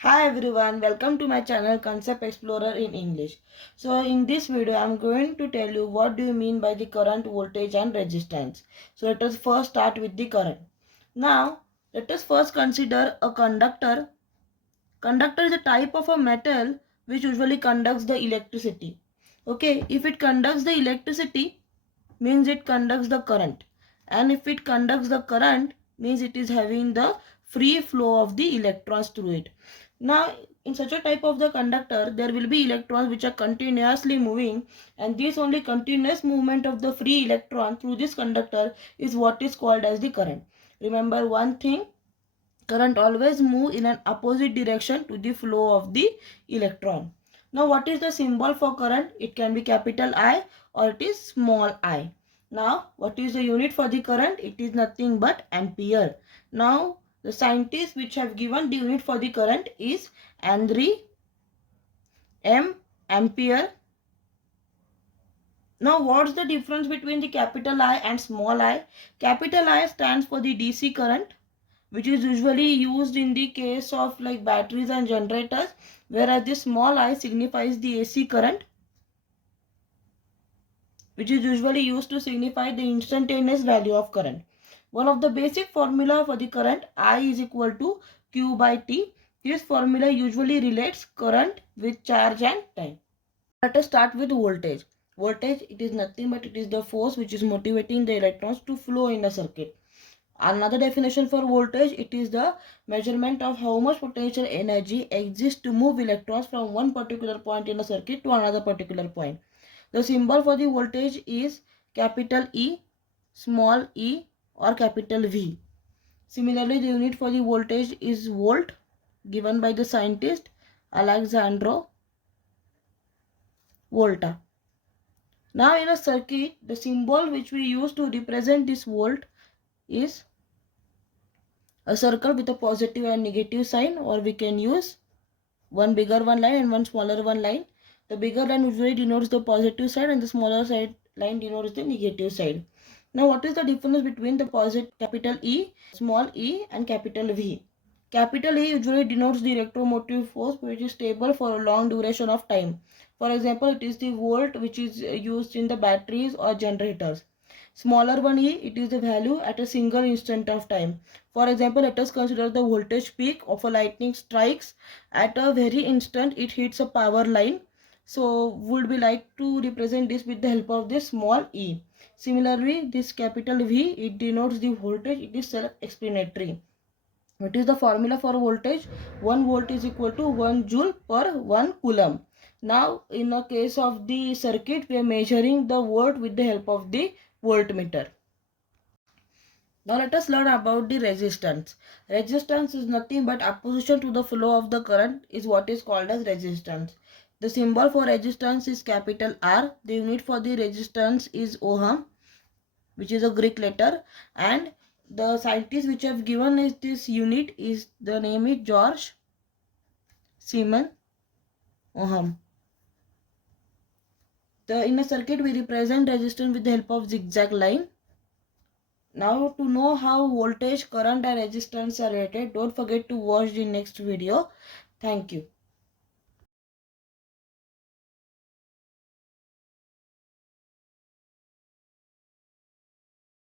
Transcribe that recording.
Hi everyone, welcome to my channel Concept Explorer in English. So in this video I am going to tell you what do you mean by the current, voltage and resistance. So let us first start with the current. Now let us first consider a conductor. Conductor is a type of a metal which usually conducts the electricity. Okay, if it conducts the electricity means it conducts the current, and if it conducts the current means it is having the free flow of the electrons through it. Now in such a type of the conductor there will be electrons which are continuously moving, and this only continuous movement of the free electron through this conductor is what is called as the current. Remember one thing, current always move in an opposite direction to the flow of the electron. Now what is the symbol for current? It can be capital I or it is small I. Now what is the unit for the current? It is nothing but ampere. Now the scientists which have given the unit for the current is Henry M. Ampere. Now what's the difference between the capital I and small I? Capital I stands for the DC current, which is usually used in the case of like batteries and generators, whereas the small I signifies the AC current, which is usually used to signify the instantaneous value of current. One of the basic formula for the current, I is equal to Q by T. This formula usually relates current with charge and time. Let us start with voltage. Voltage, it is nothing but it is the force which is motivating the electrons to flow in a circuit. Another definition for voltage, it is the measurement of how much potential energy exists to move electrons from one particular point in a circuit to another particular point. The symbol for the voltage is capital E, small e or capital V. Similarly, the unit for the voltage is volt, given by the scientist Alexandro Volta. Now in a circuit, the symbol which we use to represent this volt is a circle with a positive and negative sign, or we can use one bigger one line and one smaller one line. The bigger line usually denotes the positive side and the smaller side line denotes the negative side. Now what is the difference between the positive capital E, small e and capital V? Capital E usually denotes the electromotive force which is stable for a long duration of time. For example, it is the volt which is used in the batteries or generators. Smaller one E, it is the value at a single instant of time. For example, let us consider the voltage peak of a lightning strikes at a very instant it hits a power line. So would we like to represent this with the help of this small e. Similarly, this capital V, it denotes the voltage, it is self-explanatory. What is the formula for voltage? 1 volt is equal to 1 joule per 1 coulomb. Now in a case of the circuit, we are measuring the volt with the help of the voltmeter. Now let us learn about the resistance. Resistance is nothing but opposition to the flow of the current is what is called as resistance. The symbol for resistance is capital R. The unit for the resistance is ohm, which is a Greek letter, and the scientist which have given is this unit is the name is George Siemens Ohm. In a circuit we represent resistance with the help of zigzag line. Now to know how voltage, current and resistance are related, don't forget to watch the next video. Thank you.